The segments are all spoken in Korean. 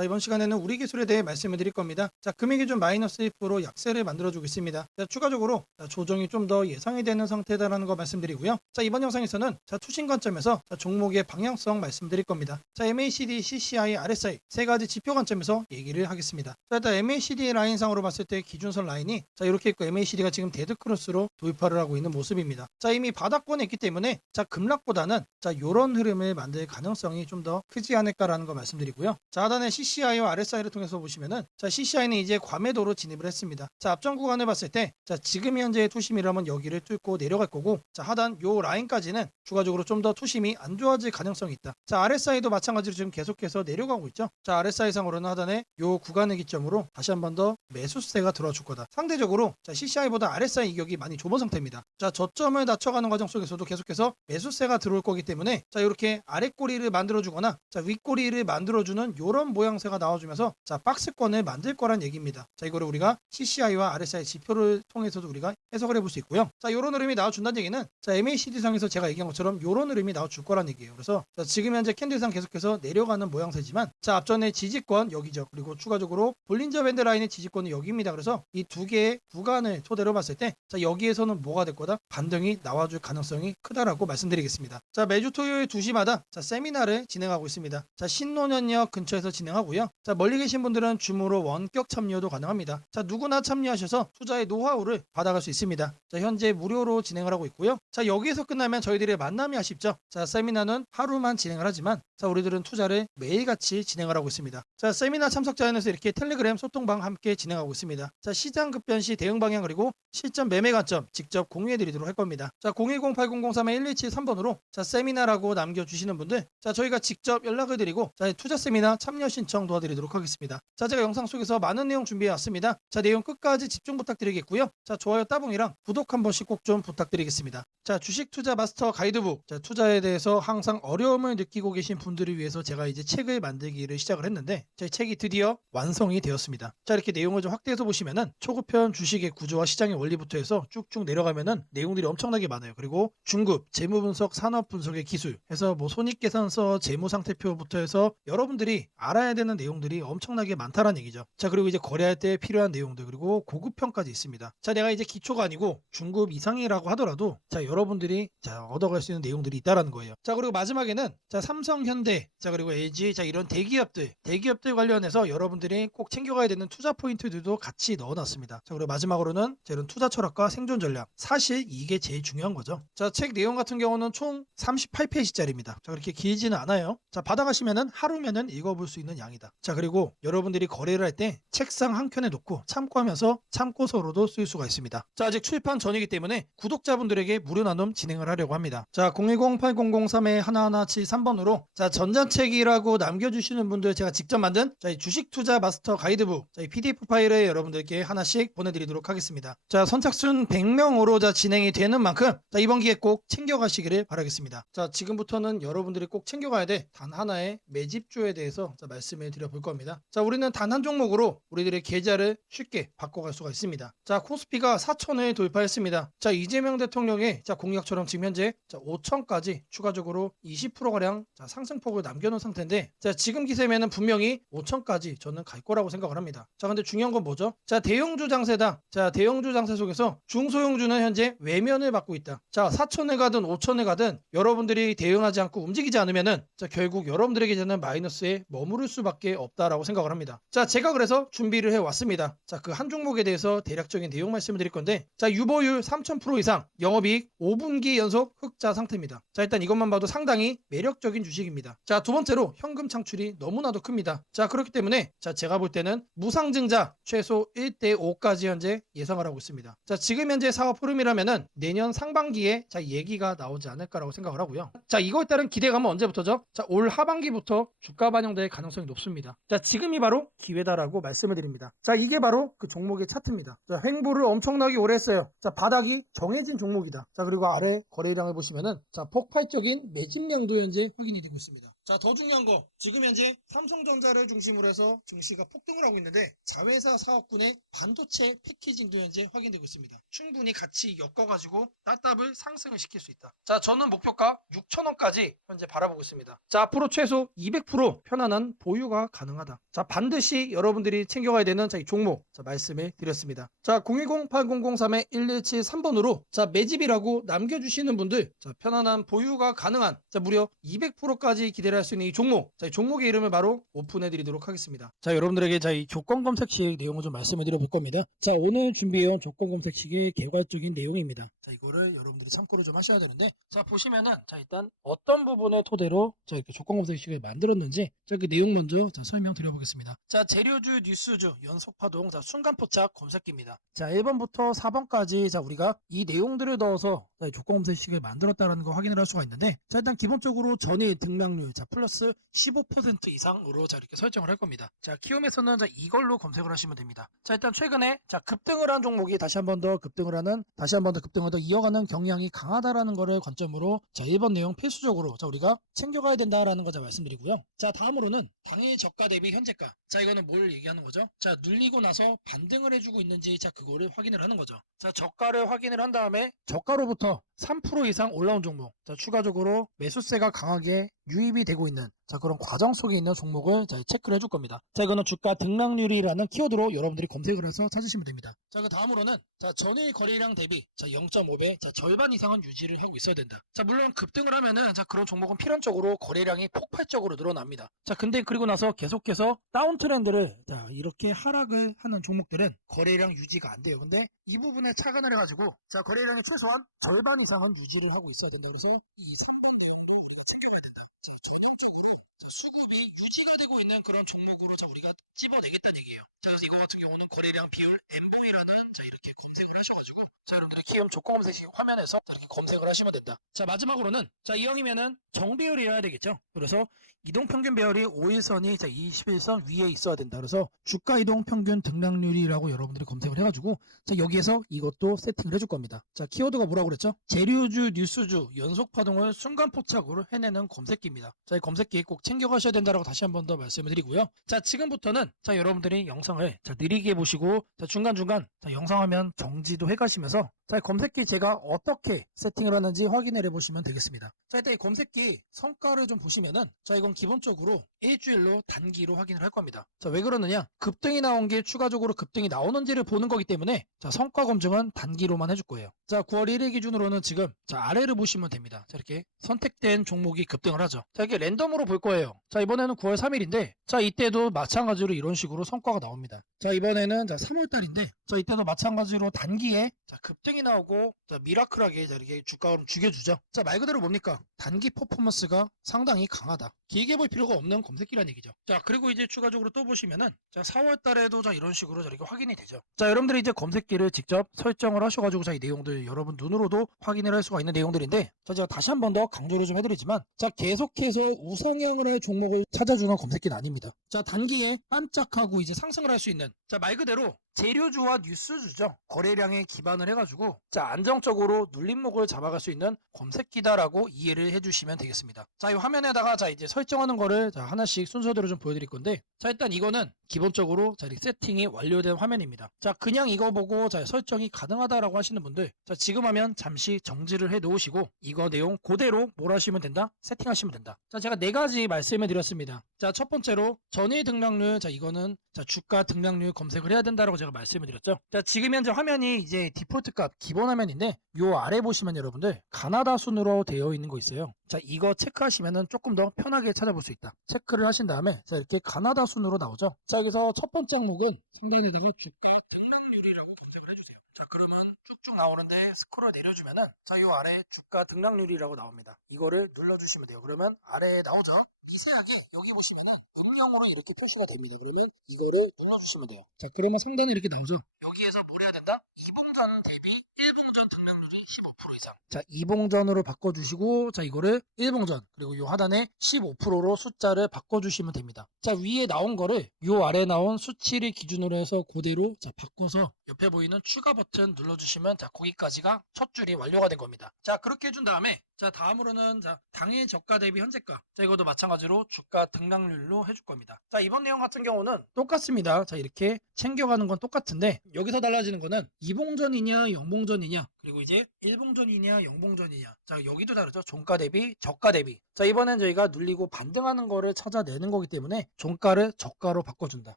자, 이번 시간에는 우리 기술에 대해 말씀을 드릴 겁니다. 자, 금액기준 마이너스 1% 약세를 만들어주고 있습니다. 자, 추가적으로 조정이 좀 더 예상이 되는 상태다라는 거 말씀드리고요. 자, 이번 영상에서는 투신 관점에서 종목의 방향성 말씀드릴 겁니다. 자, MACD, CCI, RSI 세 가지 지표 관점에서 얘기를 하겠습니다. 자, 일단 MACD 라인상으로 봤을 때 기준선 라인이 이렇게 있고 MACD가 지금 데드크로스로 돌파를 하고 있는 모습입니다. 자, 이미 바닥권에 있기 때문에 급락보다는 요런 흐름을 만들 가능성이 좀 더 크지 않을까라는 거 말씀드리고요. 자, 하단에 CCI와 RSI를 통해서 보시면은 CCI는 이제 과매도로 진입을 했습니다. 자, 앞전 구간을 봤을 때 지금 현재의 투심이라면 여기를 뚫고 내려갈 거고, 자, 하단 요 라인까지는 추가적으로 좀 더 투심이 안 좋아질 가능성이 있다. 자, RSI도 마찬가지로 지금 계속해서 내려가고 있죠. 자, RSI 상으로는 하단에 요 구간을 기점으로 다시 한 번 더 매수세가 들어와 줄 거다. 상대적으로 CCI보다 RSI 이격이 많이 좁은 상태입니다. 자, 저점을 낮춰가는 과정 속에서도 계속해서 매수세가 들어올 거기 때문에 이렇게 아랫꼬리를 만들어주거나 윗꼬리를 만들어주는 요런 모양새가 나와주면서 박스권을 만들 거란 얘기입니다. 자, 이거를 우리가 CCI와 RSI 지표를 통해서도 우리가 해석을 해볼 수 있고요. 자, 요런 흐름이 나와준다는 얘기는 MACD 상에서 제가 얘기한 것처럼 요런 흐름이 나와줄 거란 얘기예요. 그래서 지금 현재 캔들상 계속해서 내려가는 모양새지만, 앞전에 지지권 여기죠. 그리고 추가적으로 볼린저 밴드 라인의 지지권은 여기입니다. 그래서 이 두 개의 구간을 토대로 봤을 때 여기에서는 뭐가 될 거다? 반등이 나와줄 가능성이 크다라고 말씀드리겠습니다. 자, 매주 토요일 2시마다 세미나를 진행하고 있습니다. 자, 신논현역 근처에서 진행하고요. 자, 멀리 계신 분들은 줌으로 원격 참여도 가능합니다. 자, 누구나 참여하셔서 투자의 노하우를 받아갈 수 있습니다. 자, 현재 무료로 진행을 하고 있고요. 자, 여기에서 끝나면 저희들의 만남이 아쉽죠. 자, 세미나는 하루만 진행을 하지만 우리들은 투자를 매일같이 진행을 하고 있습니다. 자, 세미나 참석자연에서 이렇게 텔레그램 소통방 함께 진행하고 있습니다. 자, 시장 급변 시 대응 방향 그리고 실전 매매 관점 직접 공유해 드리도록 할 겁니다. 자, 010-8003-1173번으로 세미나라고 남겨주시는 분들 저희가 직접 연락을 드리고 투자 세미나 참여 신청 도와드리도록 하겠습니다. 자, 제가 영상 속에서 많은 내용 준비해 왔습니다. 자, 내용 끝까지 집중 부탁드리겠고요. 자, 좋아요 따봉이랑 구독 한 번씩 꼭 좀 부탁드리겠습니다. 자, 주식 투자 마스터 가이드북. 자, 투자에 대해서 항상 어려움을 느끼고 계신 분들을 위해서 제가 이제 책을 만들기를 시작을 했는데, 제 책이 드디어 완성이 되었습니다. 자, 이렇게 내용을 좀 확대해서 보시면은 초급편 주식의 구조와 시장의 원리부터 해서 쭉쭉 내려가면은 내용들이 엄청나게 많아요. 그리고 중급 재무 분석, 산업 분석의 기술 해서 손익계산서, 재무상태표부터 해서 여러분들이 알아야 되는 내용들이 엄청나게 많다는 얘기죠. 자, 그리고 이제 거래할 때 필요한 내용들, 그리고 고급편까지 있습니다. 자, 내가 이제 기초가 아니고 중급 이상이라고 하더라도 여러분들이 얻어갈 수 있는 내용들이 있다라는 거예요. 자, 그리고 마지막에는 삼성, 현대, 그리고 LG, 이런 대기업들 관련해서 여러분들이 꼭 챙겨가야 되는 투자 포인트들도 같이 넣어놨습니다. 자, 그리고 마지막으로는 이런 투자 철학과 생존 전략, 사실 이게 제일 중요한 거죠. 자, 책 내용 같은 경우는 총 38페이지짜리입니다. 자, 그렇게 길지는 않아요. 자, 받아가시면은 하루면은 읽어볼 수 있는 양이다. 자, 그리고 여러분들이 거래를 할 때 책상 한 켠에 놓고 참고하면서 참고서로도 쓸 수가 있습니다. 자, 아직 출판 전이기 때문에 구독자분들에게 무료 나눔 진행을 하려고 합니다. 자, 010-8003-1173번으로 전자책이라고 남겨주시는 분들 제가 직접 만든 이 주식 투자 마스터 가이드북 이 PDF 파일을 여러분들께 하나씩 보내드리도록 하겠습니다. 자, 선착순 100명으로 진행이 되는 만큼 이번 기회 꼭 챙겨가시기를 바라겠습니다. 자, 지금부터는 여러분들이 꼭 챙겨가야 돼 단 하나의 매집주에 대해서 말씀을 드려볼 겁니다. 자, 우리는 단 한 종목으로 우리들의 계좌를 쉽게 바꿔갈 수가 있습니다. 자, 코스피가 4천을 돌파했습니다. 자, 이재명 대통령의 공약처럼 지금 현재 5천까지 추가적으로 20%가량 상승폭을 남겨놓은 상태인데, 지금 기세면은 분명히 5천까지 저는 갈 거라고 생각을 합니다. 자, 근데 중요한 건 뭐죠? 대형주 장세다. 대형주 장세 속에서 중소형주는 현재 외면을 받고 있다. 4천을 가든 5천을 가든 여러분들이 대응하지 않고 움직이지 않으면은 결국 여러분들에게 저는 마이너스에 머무를 수밖에 없다라고 생각을 합니다. 제가 그래서 준비를 해왔습니다. 그 한 종목에 대해서 대략적인 내용 말씀을 드릴 건데, 유보율 3000% 이상, 영업이익 5분기 연속 흑자 상태입니다. 일단 이것만 봐도 상당히 매력적인 주식입니다. 두 번째로 현금 창출이 너무나도 큽니다. 그렇기 때문에 제가 볼 때는 무상증자 최소 1대5까지 현재 예상을 하고 있습니다. 지금 현재 사업 흐름이라면은 내년 상반기에 얘기가 나오지 않을까라고 생각을 하고요. 이거에 따른 기대감은 언제부터죠? 올 하반기부터 주가 반영될 가능성이 높습니다. 지금이 바로 기회다라고 말씀을 드립니다. 이게 바로 그 종목의 차트입니다. 횡보를 엄청나게 오래 했어요. 바닥이 정해진 종목이다. 그리고 아래 거래량을 보시면은 폭발적인 매집량도 현재 확인이 되고 있습니다. 자, 더 중요한 거. 지금 현재 삼성전자를 중심으로 해서 증시가 폭등을 하고 있는데 자회사 사업군의 반도체 패키징도 현재 확인되고 있습니다. 충분히 같이 엮어가지고 따따블 상승을 시킬 수 있다. 자, 저는 목표가 6,000원까지 현재 바라보고 있습니다. 자, 앞으로 최소 200% 편안한 보유가 가능하다. 자, 반드시 여러분들이 챙겨가야 되는 이 종목 말씀을 드렸습니다. 자, 010-8003-1173번으로 자, 매집이라고 남겨주시는 분들 자, 편안한 보유가 가능한 자, 무려 200%까지 기대를 할 수 있는 이 종목. 자, 이 종목의 이름을 바로 오픈해 드리도록 하겠습니다. 자, 여러분들에게 이 조건 검색식 내용을 좀 말씀을 드려볼 겁니다. 자, 오늘 준비해온 조건 검색식의 개괄적인 내용입니다. 자, 이거를 여러분들이 참고를 좀 하셔야 되는데, 자, 보시면은 자, 일단 어떤 부분을 토대로 자, 이렇게 조건 검색식을 만들었는지 자, 그 내용 먼저 자, 설명드려보겠습니다. 자, 재료주, 뉴스주, 연속파동, 자, 순간포착 검색기입니다. 자, 1번부터 4번까지 자, 우리가 이 내용들을 넣어서 자, 조건 검색식을 만들었다는 거 확인을 할 수가 있는데, 자, 일단 기본적으로 전일 등락률 자, 플러스 15% 이상으로 자, 이렇게 설정을 할 겁니다. 자, 키움에서는 자, 이걸로 검색을 하시면 됩니다. 자, 일단 최근에 자, 급등을 한 종목이 다시 한 번 더 급등을 하는, 다시 한 번 더 급등을 더 이어가는 경향이 강하다라는 거를 관점으로 자, 1번 내용 필수적으로 자, 우리가 챙겨가야 된다라는 거 자, 말씀드리고요. 자, 다음으로는 당일 저가 대비 현재가. 자, 이거는 뭘 얘기하는 거죠? 자, 눌리고 나서 반등을 해주고 있는지 자, 그거를 확인을 하는 거죠. 자, 저가를 확인을 한 다음에 저가로부터 3% 이상 올라온 종목, 자, 추가적으로 매수세가 강하게 유입이 되고 있는 자, 그런 과정 속에 있는 종목을 자, 체크를 해줄 겁니다. 자, 이거는 주가 등락률이라는 키워드로 여러분들이 검색을 해서 찾으시면 됩니다. 자, 그 다음으로는 자, 전일 거래량 대비 자, 0.5배, 자, 절반 이상은 유지를 하고 있어야 된다. 자, 물론 급등을 하면은 자, 그런 종목은 필연적으로 거래량이 폭발적으로 늘어납니다. 자, 근데 그리고 나서 계속해서 다운 트렌드를 자, 이렇게 하락을 하는 종목들은 거래량 유지가 안 돼요. 근데 이 부분에 착안을 해가지고 자, 거래량의 최소한 절반 이상은 유지를 하고 있어야 된다. 그래서 이 3번 내용도 우리가 챙겨가야 된다. 자, 전형적으로 자, 수급이 유지가 되고 있는 그런 종목으로 자, 우리가 집어내겠다는 얘기예요. 자, 이거 같은 경우는 거래량 비율 MV라는 자, 이렇게 검색을 하셔가지고 자, 여러분들이 키움 조건 검색식 화면에서 자, 이렇게 검색을 하시면 된다. 자, 마지막으로는 자, 이형이면은 정배열이어야 되겠죠. 그래서 이동평균 배열이 5일선이 자, 21선 위에 있어야 된다. 그래서 주가 이동평균 등락률이라고 여러분들이 검색을 해가지고 자, 여기에서 이것도 세팅을 해줄 겁니다. 자, 키워드가 뭐라고 그랬죠? 재료주, 뉴스주, 연속파동을 순간포착으로 해내는 검색기입니다. 자, 이 검색기 꼭 챙겨가셔야 된다라고 다시 한 번 더 말씀을 드리고요. 자, 지금부터는 자, 여러분들이 영상을 자, 느리게 보시고 자, 중간중간 자, 영상 화면 정지도 해가시면서 자, 검색기 제가 어떻게 세팅을 하는지 확인을 해보시면 되겠습니다. 자, 일단 이 검색기 성과를 좀 보시면은 자, 이건 기본적으로 일주일로 단기로 확인을 할 겁니다. 자, 왜 그러느냐? 급등이 나온 게 추가적으로 급등이 나오는지를 보는 거기 때문에 자, 성과 검증은 단기로만 해줄 거예요. 자, 9월 1일 기준으로는 지금 자, 아래를 보시면 됩니다. 자, 이렇게 선택된 종목이 급등을 하죠. 자, 이게 랜덤으로 볼 거예요. 자, 이번에는 9월 3일인데 자, 이때도 마찬가지로 이런 식으로 성과가 나옵니다. 자, 이번에는 자, 3월 달인데 자, 이때도 마찬가지로 단기에 자, 급등이 나오고 자, 미라클하게 자, 이렇게 주가를 죽여주죠. 자, 말 그대로 뭡니까? 단기 퍼포먼스가 상당히 강하다. 길게 볼 필요가 없는 검색기란 얘기죠. 자, 그리고 이제 추가적으로 또 보시면은 자, 4월 달에도 자, 이런 식으로 저렇게 확인이 되죠. 자, 여러분들이 이제 검색기를 직접 설정을 하셔가지고 자, 이 내용들 여러분 눈으로도 확인을 할 수가 있는 내용들인데 자, 제가 다시 한 번 더 강조를 좀 해드리지만 자, 계속해서 우상향을 할 종목을 찾아주는 검색기는 아닙니다. 자, 단기에 반짝하고 이제 상승을 할 수 있는 자, 말 그대로 재료주와 뉴스주죠. 거래량에 기반을 해가지고 자, 안정적으로 눌림목을 잡아갈 수 있는 검색기다라고 이해를 해주시면 되겠습니다. 자, 이 화면에다가 자, 이제 설정하는 거를 자, 하나씩 순서대로 좀 보여드릴 건데 자, 일단 이거는 기본적으로 자, 이렇게 세팅이 완료된 화면입니다. 자, 그냥 이거 보고 자, 설정이 가능하다라고 하시는 분들 자, 지금 하면 잠시 정지를 해 놓으시고 이거 내용 그대로 뭘 하시면 된다? 세팅하시면 된다. 자, 제가 네 가지 말씀을 드렸습니다. 자, 첫 번째로 전일 등락률 자, 이거는 자, 주가 등락률 검색을 해야 된다라고 제가 말씀을 드렸죠. 자, 지금 현재 화면이 이제 디폴트 값 기본 화면인데 요 아래 보시면 여러분들 가나다 순으로 되어 있는 거 있어요. 자, 이거 체크하시면은 조금 더 편하게 찾아볼 수 있다. 체크를 하신 다음에 자, 이렇게 가나다 순으로 나오죠. 자, 여기서 첫 번째 항목은 상단에다가 주가 등락률이라고 검색을 해주세요. 자, 그러면 쭉쭉 나오는데 스크롤 내려주면은 자, 요 아래 주가 등락률이라고 나옵니다. 이거를 눌러주시면 돼요. 그러면 아래에 나오죠. 미세하게 여기 보시면은 음영으로 이렇게 표시가 됩니다. 그러면 이거를 눌러주시면 돼요. 자, 그러면 상단에 이렇게 나오죠. 여기에서 뭘 해야 된다? 2분전 대비 1분전 등락률이 15% 이상. 자 2봉전으로 바꿔주시고 자 이거를 1봉전 그리고 요 하단에 15%로 숫자를 바꿔주시면 됩니다. 자 위에 나온 거를 요 아래 나온 수치를 기준으로 해서 그대로 자 바꿔서 옆에 보이는 추가 버튼 눌러주시면 자 거기까지가 첫 줄이 완료가 된 겁니다. 자 그렇게 해준 다음에 자 다음으로는 자 당일 저가 대비 현재가 자 이것도 마찬가지로 주가 등락률로 해줄 겁니다. 자 이번 내용 같은 경우는 똑같습니다. 자 이렇게 챙겨가는 건 똑같은데 여기서 달라지는 거는 2봉전이냐 0봉전이냐 그리고 이제 1봉전이냐 0봉전이냐 자 여기도 다르죠. 종가 대비 저가 대비 자 이번엔 저희가 눌리고 반등하는 거를 찾아내는 거기 때문에 종가를 저가로 바꿔준다.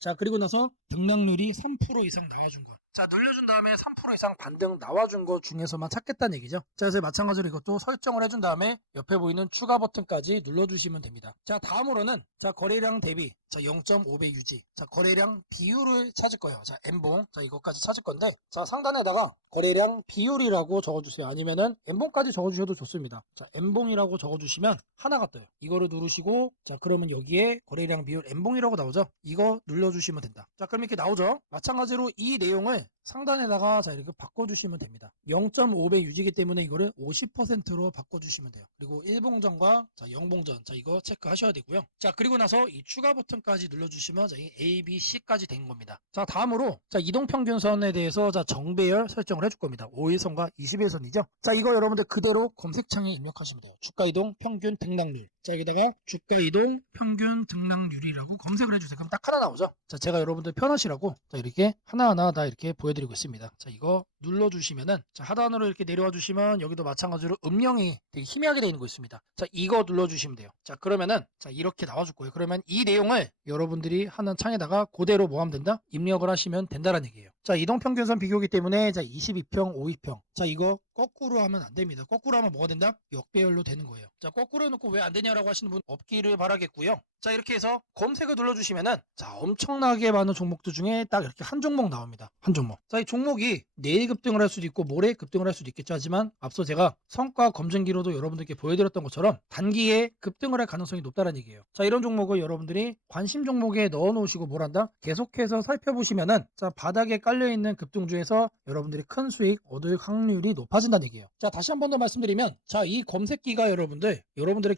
자 그리고 나서 등락률이 3% 이상 나와준 거 자 눌려준 다음에 3% 이상 반등 나와준 것 중에서만 찾겠다는 얘기죠. 자 그래서 마찬가지로 이것도 설정을 해준 다음에 옆에 보이는 추가 버튼까지 눌러주시면 됩니다. 자 다음으로는 자 거래량 대비 자 0.5배 유지 자 거래량 비율을 찾을 거예요. 자 N봉 자 이것까지 찾을 건데 자 상단에다가 거래량 비율이라고 적어주세요. 아니면은 N봉까지 적어주셔도 좋습니다. 자 N봉이라고 적어주시면 하나가 떠요. 이거를 누르시고 자 그러면 여기에 거래량 비율 N봉이라고 나오죠. 이거 눌러주시면 된다. 자 그럼 이렇게 나오죠. 마찬가지로 이 내용을 상단에다가 자 이렇게 바꿔주시면 됩니다. 0.5배 유지기 때문에 이거를 50%로 바꿔주시면 돼요. 그리고 1봉전과 자 0봉전 자 이거 체크하셔야 되고요. 자 그리고 나서 이 추가 버튼까지 눌러주시면 자 이 A, B, C까지 된 겁니다. 자 다음으로 자 이동평균선에 대해서 자 정배열 설정을 해줄 겁니다. 5일선과 20일선이죠. 자 이거 여러분들 그대로 검색창에 입력하시면 돼요. 주가이동 평균 등락률 자 여기다가 주가이동 평균 등락률이라고 검색을 해주세요. 그럼 딱 하나 나오죠. 자 제가 여러분들 편하시라고 자 이렇게 하나하나 다 이렇게 보여드리고 있습니다. 자 이거 눌러주시면은 자 하단으로 이렇게 내려와 주시면 여기도 마찬가지로 음영이 되게 희미하게 되어 있는 거 있습니다. 자 이거 눌러주시면 돼요. 자 그러면은 자 이렇게 나와줄 거예요. 그러면 이 내용을 여러분들이 하는 창에다가 그대로 뭐 하면 된다? 입력을 하시면 된다는 얘기예요. 자 이동평균선 비교기 때문에 자 22평 52평 자 이거 거꾸로 하면 안 됩니다. 거꾸로 하면 뭐가 된다? 역배열로 되는 거예요. 자 거꾸로 해놓고 왜 안 되냐라고 하시는 분 없기를 바라겠고요. 자 이렇게 해서 검색을 눌러주시면은 자 엄청나게 많은 종목들 중에 딱 이렇게 한 종목 나옵니다. 한 종목. 자 이 종목이 내일 급등을 할 수도 있고 모레 급등을 할 수도 있겠죠. 하지만 앞서 제가 성과 검증기로도 여러분들께 보여드렸던 것처럼 단기에 급등을 할 가능성이 높다는 얘기예요. 자 이런 종목을 여러분들이 관심 종목에 넣어 놓으시고 뭘 한다? 계속해서 살펴보시면은 자 바닥에 깔려있는 급등주에서 여러분들이 큰 수익 얻을 확률이 높아진다는 얘기예요. 자 다시 한 번 더 말씀드리면 자 이 검색기가 여러분들의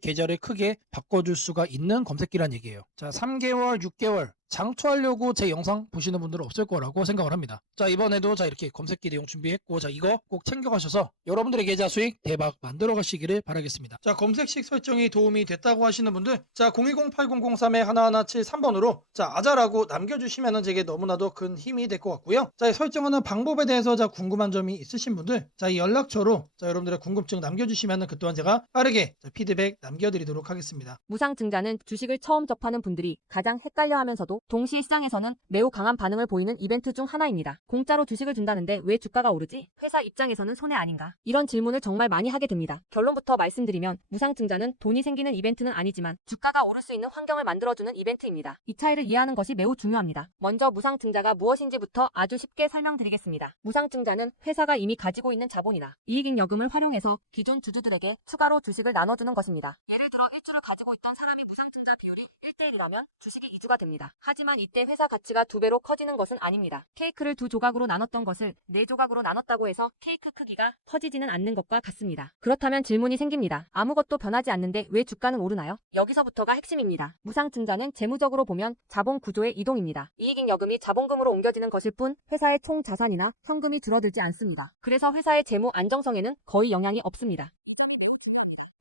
계좌를 크게 바꿔줄 수가 있는 검색기란 얘기예요. 자 3개월 6개월 장투하려고 제 영상 보시는 분들은 없을 거라고 생각을 합니다. 자 이번에도 자 이렇게 검색기 내용 준비했고 자 이거 꼭 챙겨가셔서 여러분들의 계좌 수익 대박 만들어 가시기를 바라겠습니다. 자 검색식 설정이 도움이 됐다고 하시는 분들 자 010-8003-1173번으로 자 아자라고 남겨주시면 제게 너무나도 큰 힘이 될 것 같고요. 자 설정하는 방법에 대해서 자 궁금한 점이 있으신 분들 자 이 연락처로 자 여러분들의 궁금증 남겨주시면 그 또한 제가 빠르게 자 피드백 남겨드리도록 하겠습니다. 무상증자는 주식을 처음 접하는 분들이 가장 헷갈려하면서도 동시에 시장에서는 매우 강한 반응을 보이는 이벤트 중 하나입니다. 공짜로 주식을 준다는데 왜 주가가 오르지? 회사 입장에서는 손해 아닌가? 이런 질문을 정말 많이 하게 됩니다. 결론부터 말씀드리면 무상증자는 돈이 생기는 이벤트는 아니지만 주가가 오를 수 있는 환경을 만들어주는 이벤트입니다. 이 차이를 이해하는 것이 매우 중요합니다. 먼저 무상증자가 무엇인지부터 아주 쉽게 설명드리겠습니다. 무상증자는 회사가 이미 가지고 있는 자본이나 이익잉여금을 활용해서 기존 주주들에게 추가로 주식을 나눠주는 것입니다. 예를 들어 1주를 가지고 있던 사람이 무상증자 비율이 1대1이라면 주식이 2주가 됩니다. 하지만 이때 회사 가치가 2배로 커지는 것은 아닙니다. 케이크를 2조각으로 나눴던 것을 4조각으로 나눴다고 해서 케이크 크기가 커지지는 않는 것과 같습니다. 그렇다면 질문이 생깁니다. 아무것도 변하지 않는데 왜 주가는 오르나요? 여기서부터가 핵심입니다. 무상증자는 재무적으로 보면 자본 구조의 이동입니다. 이익잉여금이 자본금으로 옮겨지는 것일 뿐 회사의 총 자산이나 현금이 줄어들지 않습니다. 그래서 회사의 재무 안정성에는 거의 영향이 없습니다.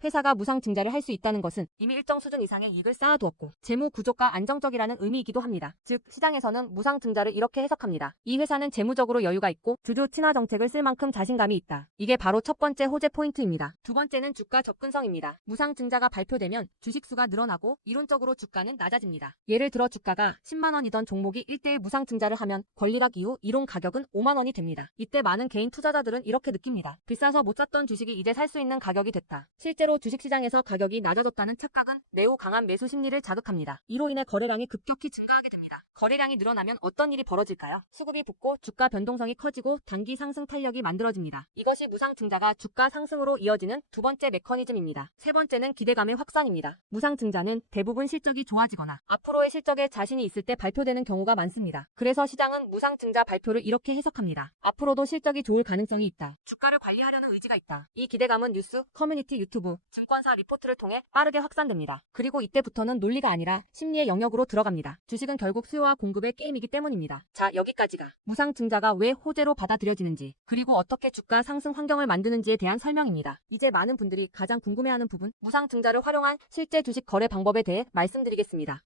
회사가 무상증자를 할 수 있다는 것은 이미 일정 수준 이상의 이익을 쌓아두었고 재무 구조가 안정적이라는 의미이기도 합니다. 즉 시장에서는 무상증자를 이렇게 해석합니다. 이 회사는 재무적으로 여유가 있고 주주 친화 정책을 쓸 만큼 자신감이 있다. 이게 바로 첫 번째 호재 포인트입니다. 두 번째는 주가 접근성입니다. 무상증자가 발표되면 주식수가 늘어나고 이론적으로 주가는 낮아집니다. 예를 들어 주가가 10만원이던 종목이 1대1 무상증자를 하면 권리락 이후 이론 가격은 5만원이 됩니다. 이때 많은 개인 투자자들은 이렇게 느낍니다. 비싸서 못 샀던 주식이 이제 살 수 있는 가격이 됐다. 실제로 실제로 주식시장에서 가격이 낮아졌다는 착각은 매우 강한 매수 심리를 자극합니다. 이로 인해 거래량이 급격히 증가하게 됩니다. 거래량이 늘어나면 어떤 일이 벌어질까요? 수급이 붙고 주가 변동성이 커지고 단기 상승 탄력이 만들어집니다. 이것이 무상증자가 주가 상승으로 이어지는 두 번째 메커니즘입니다. 세 번째는 기대감의 확산입니다. 무상증자는 대부분 실적이 좋아지거나 앞으로의 실적에 자신이 있을 때 발표되는 경우가 많습니다. 그래서 시장은 무상증자 발표를 이렇게 해석합니다. 앞으로도 실적이 좋을 가능성이 있다. 주가를 관리하려는 의지가 있다. 이 기대감은 뉴스, 커뮤니티, 유튜브, 증권사 리포트를 통해 빠르게 확산됩니다. 그리고 이때부터는 논리가 아니라 심리의 영역으로 들어갑니다. 주식은 결국 수요와 공급의 게임이기 때문입니다. 자, 여기까지가 무상증자가 왜 호재로 받아들여지는지, 그리고 어떻게 주가 상승 환경을 만드는지에 대한 설명입니다. 이제 많은 분들이 가장 궁금해하는 부분, 무상증자를 활용한 실제 주식 거래 방법에 대해 말씀드리겠습니다.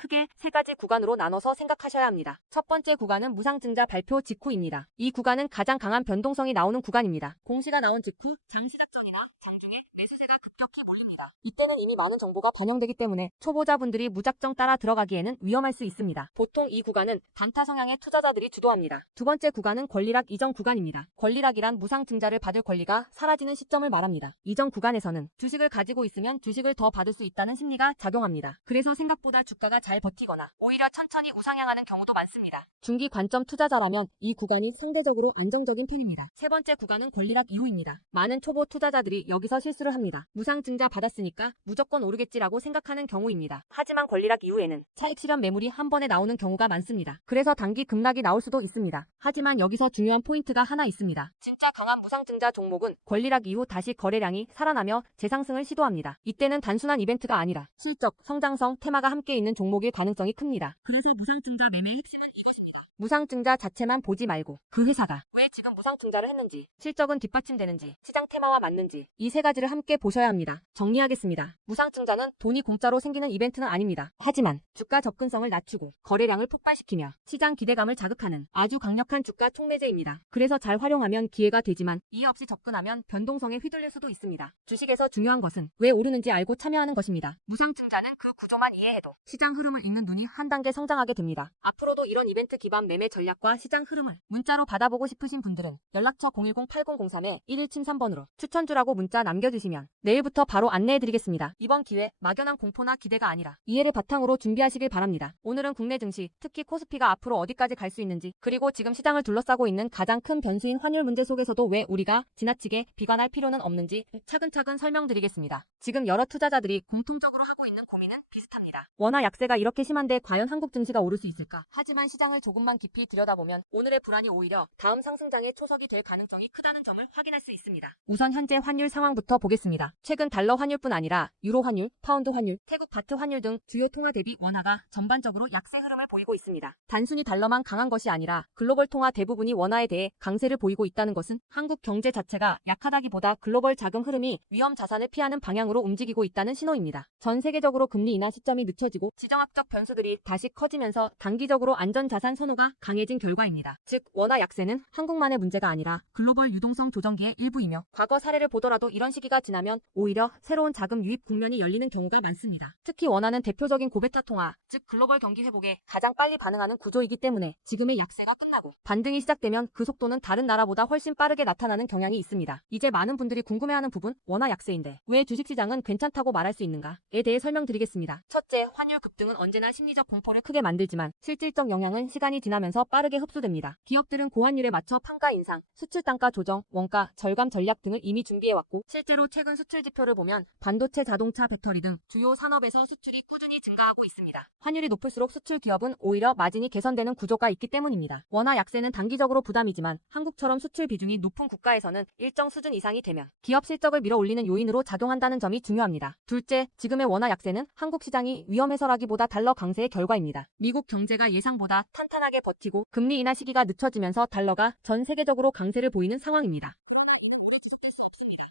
크게 세 가지 구간으로 나눠서 생각하셔야 합니다. 첫 번째 구간은 무상증자 발표 직후입니다. 이 구간은 가장 강한 변동성이 나오는 구간입니다. 공시가 나온 직후 장 시작 전이나 장중에 매수세가 급격히 몰립니다. 이때는 이미 많은 정보가 반영되기 때문에 초보자분들이 무작정 따라 들어가기에는 위험할 수 있습니다. 보통 이 구간은 단타 성향의 투자자들이 주도합니다. 두 번째 구간은 권리락 이전 구간입니다. 권리락이란 무상증자를 받을 권리가 사라지는 시점을 말합니다. 이전 구간에서는 주식을 가지고 있으면 주식을 더 받을 수 있다는 심리가 작용합니다. 그래서 생각보다 주가가 잘 버티거나 오히려 천천히 우상향하는 경우도 많습니다. 중기 관점 투자자라면 이 구간이 상대적으로 안정적인 편입니다. 세 번째 구간은 권리락 이후입니다. 많은 초보 투자자들이 여기서 실수를 합니다. 무상증자 받았으니까 무조건 오르겠지라고 생각하는 경우입니다. 하지만 권리락 이후에는 차익 실현 매물이 한 번에 나오는 경우가 많습니다. 그래서 단기 급락이 나올 수도 있습니다. 하지만 여기서 중요한 포인트가 하나 있습니다. 진짜 강한 무상증자 종목은 권리락 이후 다시 거래량이 살아나며 재상승을 시도합니다. 이때는 단순한 이벤트가 아니라 실적, 성장성, 테마가 함께 있는 종목일 가능성이 큽니다. 그래서 무상증자 매매의 핵심은 이것입니다. 무상증자 자체만 보지 말고 그 회사가 왜 지금 무상증자를 했는지, 실적은 뒷받침되는지, 시장 테마와 맞는지 이 세 가지를 함께 보셔야 합니다. 정리하겠습니다. 무상증자는 돈이 공짜로 생기는 이벤트는 아닙니다. 하지만 주가 접근성을 낮추고 거래량을 폭발시키며 시장 기대감을 자극하는 아주 강력한 주가 촉매제입니다. 그래서 잘 활용하면 기회가 되지만 이해 없이 접근하면 변동성에 휘둘릴 수도 있습니다. 주식에서 중요한 것은 왜 오르는지 알고 참여하는 것입니다. 무상증자는 그 구조만 이해해도 시장 흐름을 읽는 눈이 한 단계 성장하게 됩니다. 앞으로도 이런 이벤트 기반 매매 전략과 시장 흐름을 문자로 받아보고 싶으신 분들은 연락처 010-8003-1173번으로 추천주라고 문자 남겨주시면 내일부터 바로 안내해드리겠습니다. 이번 기회 막연한 공포나 기대가 아니라 이해를 바탕으로 준비하시길 바랍니다. 오늘은 국내 증시, 특히 코스피가 앞으로 어디까지 갈 수 있는지, 그리고 지금 시장을 둘러싸고 있는 가장 큰 변수인 환율 문제 속에서도 왜 우리가 지나치게 비관할 필요는 없는지 차근차근 설명드리겠습니다. 지금 여러 투자자들이 공통적으로 하고 있는 고민은 비슷합니다. 원화 약세가 이렇게 심한데 과연 한국 증시가 오를 수 있을까? 하지만 시장을 조금만 깊이 들여다보면 오늘의 불안이 오히려 다음 상승장의 초석이 될 가능성이 크다는 점을 확인할 수 있습니다. 우선 현재 환율 상황부터 보겠습니다. 최근 달러 환율뿐 아니라 유로 환율, 파운드 환율, 태국 바트 환율 등 주요 통화 대비 원화가 전반적으로 약세 흐름을 보이고 있습니다. 단순히 달러만 강한 것이 아니라 글로벌 통화 대부분이 원화에 대해 강세를 보이고 있다는 것은 한국 경제 자체가 약하다기보다 글로벌 자금 흐름이 위험 자산을 피하는 방향으로 움직이고 있다는 신호입니다. 전 세계적으로 금리 인하 시점이 늦춰지고 지정학적 변수들이 다시 커지면서 단기적으로 안전자산 선호가 강해진 결과입니다. 즉 원화 약세는 한국만의 문제가 아니라 글로벌 유동성 조정기의 일부이며 과거 사례를 보더라도 이런 시기가 지나면 오히려 새로운 자금 유입 국면이 열리는 경우가 많습니다. 특히 원화는 대표적인 고베타 통화, 즉 글로벌 경기 회복에 가장 빨리 반응하는 구조이기 때문에 지금의 약세가 끝나고 반등이 시작되면 그 속도는 다른 나라보다 훨씬 빠르게 나타나는 경향이 있습니다. 이제 많은 분들이 궁금해하는 부분, 원화 약세인데 왜 주식시장은 괜찮다고 말할 수 있는가에 대해 설명드리겠습니다. 첫째, 환율 급등은 언제나 심리적 공포를 크게 만들지만 실질적 영향은 시간이 지나면서 빠르게 흡수됩니다. 기업들은 고환율에 맞춰 판가 인상, 수출 단가 조정, 원가 절감 전략 등을 이미 준비해왔고 실제로 최근 수출 지표를 보면 반도체, 자동차, 배터리 등 주요 산업에서 수출이 꾸준히 증가하고 있습니다. 환율이 높을수록 수출 기업은 오히려 마진이 개선되는 구조가 있기 때문입니다. 원화 약세는 단기적으로 부담이지만 한국처럼 수출 비중이 높은 국가에서는 일정 수준 이상이 되면 기업 실적을 밀어올리는 요인으로 작용한다는 점이 중요합니다. 둘째, 지금의 원화 약세는 한국 시장이 위험해서라기보다 달러 강세의 결과입니다. 미국 경제가 예상보다 탄탄하게 버티고 금리 인하 시기가 늦춰지면서 달러가 전 세계적으로 강세를 보이는 상황입니다.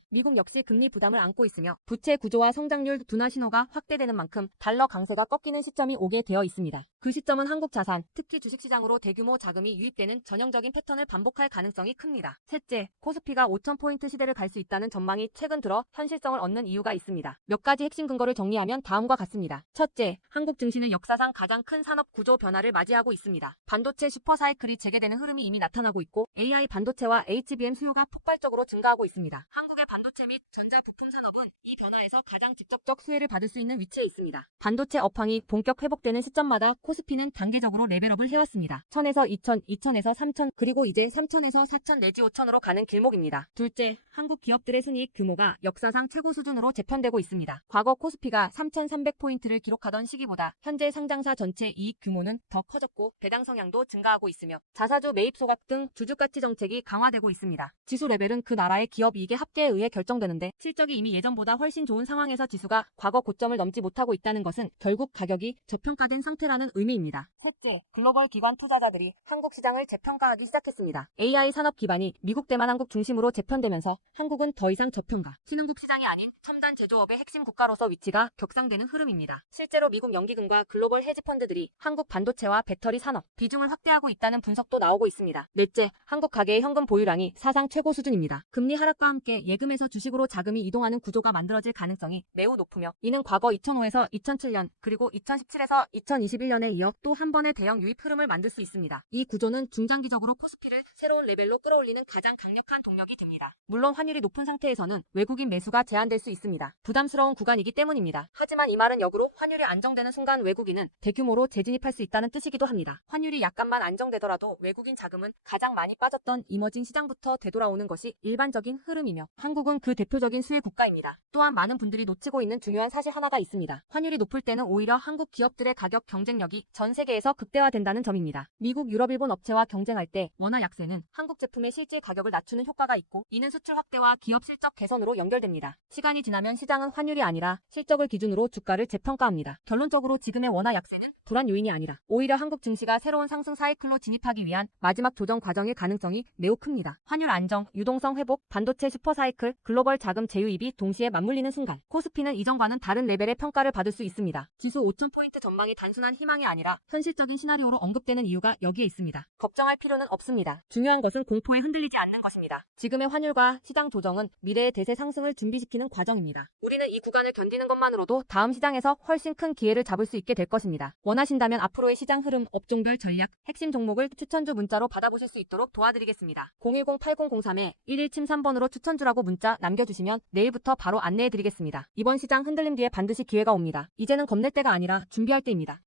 미국 역시 금리 부담을 안고 있으며 부채 구조와 성장률 둔화 신호가 확대되는 만큼 달러 강세가 꺾이는 시점이 오게 되어 있습니다. 그 시점은 한국 자산, 특히 주식시장으로 대규모 자금이 유입되는 전형적인 패턴을 반복할 가능성이 큽니다. 셋째, 코스피가 5,000포인트 시대를 갈 수 있다는 전망이 최근 들어 현실성을 얻는 이유가 있습니다. 몇 가지 핵심 근거를 정리하면 다음과 같습니다. 첫째, 한국 증시는 역사상 가장 큰 산업 구조 변화를 맞이하고 있습니다. 반도체 슈퍼사이클이 재개되는 흐름이 이미 나타나고 있고 AI 반도체와 HBM 수요가 폭발적으로 증가하고 있습니다. 한국의 반도체 및 전자 부품 산업은 이 변화에서 가장 직접적 수혜를 받을 수 있는 위치에 있습니다. 반도체 업황이 본격 회복되는 시점마다 코스피는 단계적으로 레벨업을 해왔습니다. 1000에서 2000, 2000에서 3000, 그리고 이제 3000에서 4000 내지 5000으로 가는 길목입니다. 둘째, 한국 기업들의 순이익 규모가 역사상 최고 수준으로 재편되고 있습니다. 과거 코스피가 3300포인트를 기록하던 시기보다 현재 상장사 전체 이익 규모는 더 커졌고 배당 성향도 증가하고 있으며 자사주 매입 소각 등 주주가치 정책이 강화되고 있습니다. 지수 레벨은 그 나라의 기업 이익의 합계에 의해 결정되는데 실적이 이미 예전보다 훨씬 좋은 상황에서 지수가 과거 고점을 넘지 못하고 있다는 것은 결국 가격이 저평가된 상태라는 의미입니다. 셋째, 글로벌 기관 투자자들이 한국 시장을 재평가하기 시작했습니다. AI 산업 기반이 미국 대만 한국 중심으로 재편되면서 한국은 더 이상 저평가, 신흥국 시장이 아닌 첨단 제조업의 핵심 국가로서 위치가 격상되는 흐름입니다. 실제로 미국 연기금과 글로벌 헤지펀드들이 한국 반도체와 배터리 산업 비중을 확대하고 있다는 분석도 나오고 있습니다. 넷째, 한국 가계의 현금 보유량이 사상 최고 수준입니다. 금리 하락과 함께 예금에서 주식으로 자금이 이동하는 구조가 만들어질 가능성이 매우 높으며 이는 과거 2005에서 2007년 그리고 2017에서 2021년에 이어 또 한 번의 대형 유입 흐름을 만들 수 있습니다. 이 구조는 중장기적으로 코스피를 새로운 레벨로 끌어올리는 가장 강력한 동력이 됩니다. 물론 환율이 높은 상태에서는 외국인 매수가 제한될 수 있습니다. 부담스러운 구간이기 때문입니다. 하지만 이 말은 역으로 환율이 안정되는 순간 외국인은 대규모로 재진입할 수 있다는 뜻이기도 합니다. 환율이 약간만 안정되더라도 외국인 자금은 가장 많이 빠졌던 이머징 시장부터 되돌아오는 것이 일반적인 흐름이며 한국은 그 대표적인 수혜 국가입니다. 또한 많은 분들이 놓치고 있는 중요한 사실 하나가 있습니다. 환율이 높을 때는 오히려 한국 기업들의 가격 경쟁력이 전 세계에서 극대화된다는 점입니다. 미국, 유럽, 일본 업체와 경쟁할 때 원화 약세는 한국 제품의 실질 가격을 낮추는 효과가 있고 이는 수출 확대와 기업 실적 개선으로 연결됩니다. 시간이 지나면 시장은 환율이 아니라 실적을 기준으로 주가를 재평가합니다. 결론적으로 지금의 원화 약세는 불안 요인이 아니라 오히려 한국 증시가 새로운 상승 사이클로 진입하기 위한 마지막 조정 과정일 가능성이 매우 큽니다. 환율 안정, 유동성 회복, 반도체 슈퍼사이클, 글로벌 자금 재유입이 동시에 맞물리는 순간 코스피는 이전과는 다른 레벨의 평가를 받을 수 있습니다. 지수 5000포인트 전망이 단순한 희망이 아니라 현실적인 시나리오로 언급되는 이유가 여기에 있습니다. 걱정할 필요는 없습니다. 중요한 것은 공포에 흔들리지 않는 것입니다. 지금의 환율과 시장 조정은 미래의 대세 상승을 준비시키는 과정입니다. 우리는 이 구간을 견디는 것만으로도 다음 시장에서 훨씬 큰 기회를 잡을 수 있게 될 것입니다. 원하신다면 앞으로의 시장 흐름, 업종별 전략, 핵심 종목을 추천주 문자로 받아보실 수 있도록 도와드리겠습니다. 010-8003-1173번으로 추천주라고 문자 남겨주시면 내일부터 바로 안내해드리겠습니다. 이번 시장 흔들림 뒤에 반드시 기회가 옵니다. 이제는 겁낼 때가 아니라 준비할 때입니다.